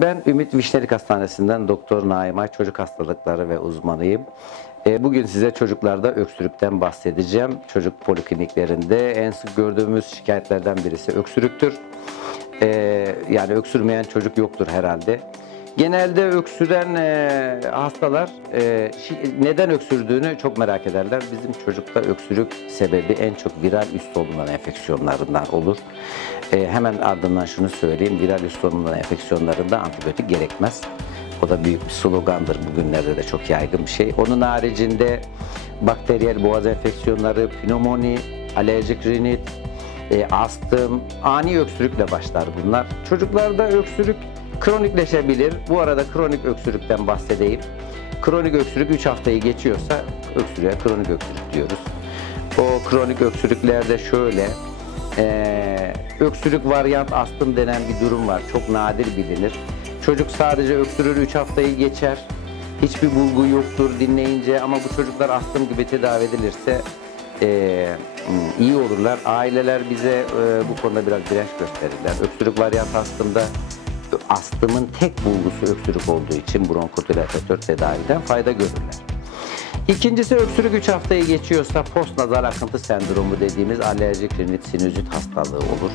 Ben Ümit Vişnelik Hastanesi'nden Doktor Naim Ay, çocuk hastalıkları ve uzmanıyım. Bugün size çocuklarda öksürükten bahsedeceğim. Çocuk polikliniklerinde en sık gördüğümüz şikayetlerden birisi öksürüktür. Yani öksürmeyen çocuk yoktur herhalde. Genelde öksüren hastalar neden öksürdüğünü çok merak ederler. Bizim çocukta öksürük sebebi en çok viral üst solunum enfeksiyonlarından olur. Hemen ardından şunu söyleyeyim, viral üst solunum enfeksiyonlarında antibiyotik gerekmez. O da büyük bir slogandır, bugünlerde de çok yaygın bir şey. Onun haricinde bakteriyel boğaz enfeksiyonları, pnömoni, alerjik rinit, astım, ani öksürükle başlar bunlar. Çocuklarda öksürük kronikleşebilir. Bu arada kronik öksürükten bahsedeyim. Kronik öksürük 3 haftayı geçiyorsa öksürüğe kronik öksürük diyoruz. O kronik öksürüklerde şöyle, öksürük varyant astım denen bir durum var. Çok nadir bilinir. Çocuk sadece öksürür, 3 haftayı geçer. Hiçbir bulgu yoktur dinleyince, ama bu çocuklar astım gibi tedavi edilirse iyi olurlar. Aileler bize bu konuda biraz direnç gösterirler. Öksürük varyant astımda astımın tek bulgusu öksürük olduğu için bronkodilatör tedaviden fayda görürler. İkincisi, öksürük 3 haftayı geçiyorsa postnazal akıntı sendromu dediğimiz alerjik rinit sinüzit hastalığı olur.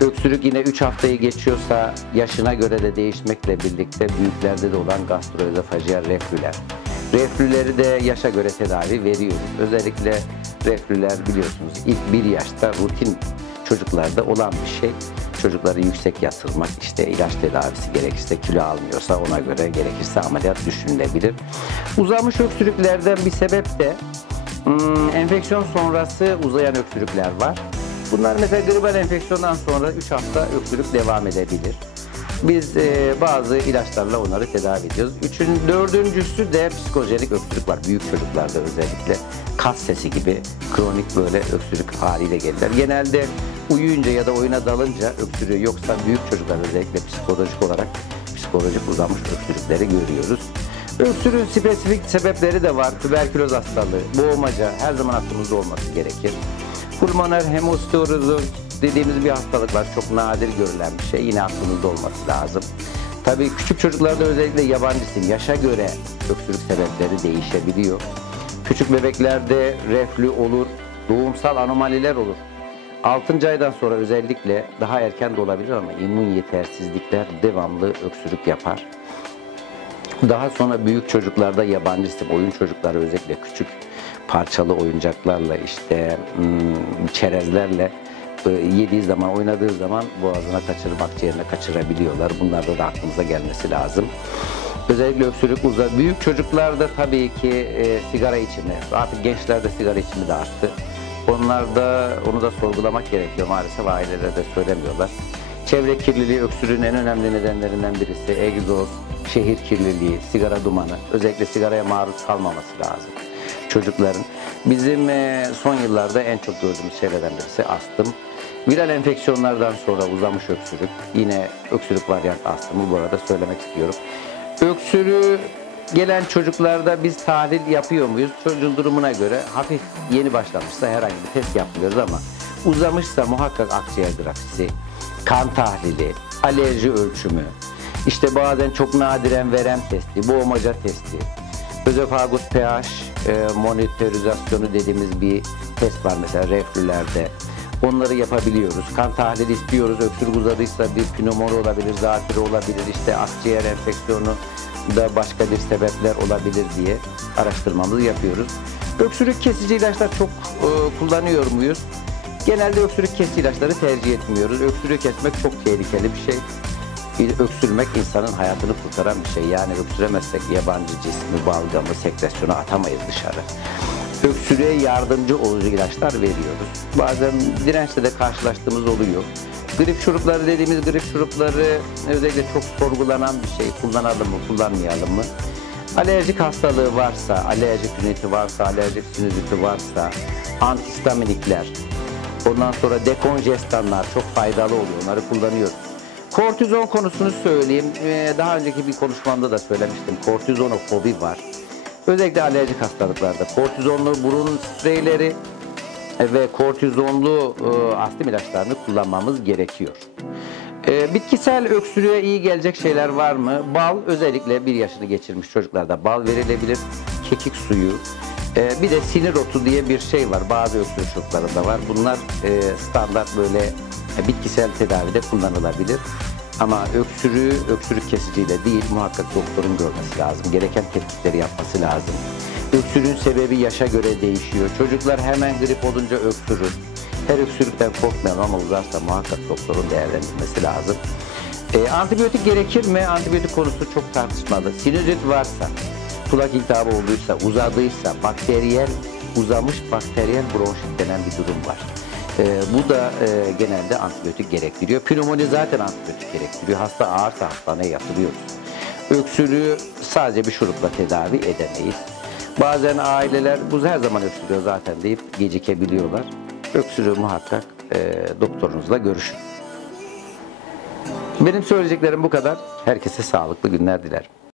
Öksürük yine 3 haftayı geçiyorsa yaşına göre de değişmekle birlikte büyüklerde de olan gastroözofajiyal reflüler. Reflüleri de yaşa göre tedavi veriyoruz. Özellikle reflüler biliyorsunuz ilk 1 yaşta rutin çocuklarda olan bir şey. Çocukları yüksek yatırmak, işte ilaç tedavisi gerekirse, kilo almıyorsa ona göre gerekirse ameliyat düşünülebilir. Uzamış öksürüklerden bir sebep de enfeksiyon sonrası uzayan öksürükler var. Bunlar mesela gribal enfeksiyondan sonra 3 hafta öksürük devam edebilir. Biz bazı ilaçlarla onları tedavi ediyoruz. Dördüncüsü de psikojenik öksürük var. Büyük çocuklarda özellikle kas sesi gibi kronik böyle öksürük haliyle gelirler. Genelde uyuyunca ya da oyuna dalınca öksürüyor. Yoksa büyük çocuklar özellikle psikolojik uzamış öksürükleri görüyoruz. Öksürüğün spesifik sebepleri de var. Tüberküloz hastalığı, boğmaca her zaman aklımızda olması gerekir. Pulmoner hemostoruzu dediğimiz bir hastalık var. Çok nadir görülen bir şey. Yine aklımızda olması lazım. Tabii küçük çocuklarda özellikle yabancı sim, yaşa göre öksürük sebepleri değişebiliyor. Küçük bebeklerde reflü olur, doğumsal anomaliler olur. 6. aydan sonra özellikle daha erken de olabilir ama immün yetersizlikler devamlı öksürük yapar. Daha sonra büyük çocuklarda yabancı sim, oyun çocukları özellikle küçük parçalı oyuncaklarla, işte çerezlerle yediği zaman, oynadığı zaman boğazına kaçırıp akciğerine kaçırabiliyorlar. Bunlarda da aklımıza gelmesi lazım. Özellikle öksürük büyük çocuklarda tabii ki sigara içimi, artık gençlerde sigara içimi de arttı. Onu da sorgulamak gerekiyor maalesef, aileler de söylemiyorlar. Çevre kirliliği öksürüğün en önemli nedenlerinden birisi. Egzoz, şehir kirliliği, sigara dumanı. Özellikle sigaraya maruz kalmaması lazım çocukların. Bizim son yıllarda en çok gördüğümüz şeylerden birisi astım. Viral enfeksiyonlardan sonra uzamış öksürük. Yine öksürük varyant astımı bu arada söylemek istiyorum. Öksürüğü gelen çocuklarda biz tahlil yapıyor muyuz? Çocuğun durumuna göre hafif yeni başlamışsa herhangi bir test yapmıyoruz, ama uzamışsa muhakkak akciğer grafisi, kan tahlili, alerji ölçümü, işte bazen çok nadiren verem testi, boğmaca testi, özofagus pH monitorizasyonu dediğimiz bir test var mesela reflülerde. Onları yapabiliyoruz. Kan tahlili istiyoruz. Öksürük uzadıysa bir pnömoni olabilir, zatürre olabilir, işte akciğer enfeksiyonu da başka bir sebepler olabilir diye araştırmamızı yapıyoruz. Öksürük kesici ilaçlar çok kullanıyor muyuz? Genelde öksürük kesici ilaçları tercih etmiyoruz. Öksürüğü kesmek çok tehlikeli bir şey. Öksürmek insanın hayatını kurtaran bir şey. Yani öksüremezsek yabancı cismi, balgamı, sekresyonu atamayız dışarı. Öksürüğe yardımcı olucu ilaçlar veriyoruz. Bazen dirençle de karşılaştığımız oluyor. Grip şurupları dediğimiz grip şurupları özellikle çok sorgulanan bir şey. Kullanalım mı, kullanmayalım mı? Alerjik hastalığı varsa, alerjik riniti varsa, alerjik sinüziti varsa, antihistaminikler, ondan sonra dekonjestanlar çok faydalı oluyor. Onları kullanıyoruz. Kortizon konusunu söyleyeyim. Daha önceki bir konuşmamda da söylemiştim. Kortizonofobi var. Özellikle alerjik hastalıklarda kortizonlu burun spreyleri ve kortizonlu astım ilaçlarını kullanmamız gerekiyor. Bitkisel öksürüğe iyi gelecek şeyler var mı? Bal, özellikle 1 yaşını geçirmiş çocuklarda bal verilebilir. Kekik suyu. Bir de sinir otu diye bir şey var. Bazı öksürük çocuklarında var. Bunlar standart böyle bitkisel tedavide kullanılabilir. Ama öksürüğü öksürük kesiciyle değil, muhakkak doktorun görmesi lazım. Gereken tetkikleri yapması lazım. Öksürüğün sebebi yaşa göre değişiyor. Çocuklar hemen grip olunca öksürür. Her öksürükten korkmayalım ama uzarsa muhakkak doktorun değerlendirmesi lazım. Antibiyotik gerekir mi? Antibiyotik konusu çok tartışmalı. Sinüzit varsa, kulak iltihabı olduysa, uzadıysa, uzamış bakteriyel bronşit denen bir durum var. Bu da genelde antibiyotik gerektiriyor. Pnömoni zaten antibiyotik gerektiriyor. Hasta ağırsa hastaneye yatırıyoruz. Öksürüğü sadece bir şurupla tedavi edemeyiz. Bazen aileler bu her zaman öksürüyor zaten deyip gecikebiliyorlar. Öksürüğü muhakkak doktorunuzla görüşün. Benim söyleyeceklerim bu kadar. Herkese sağlıklı günler dilerim.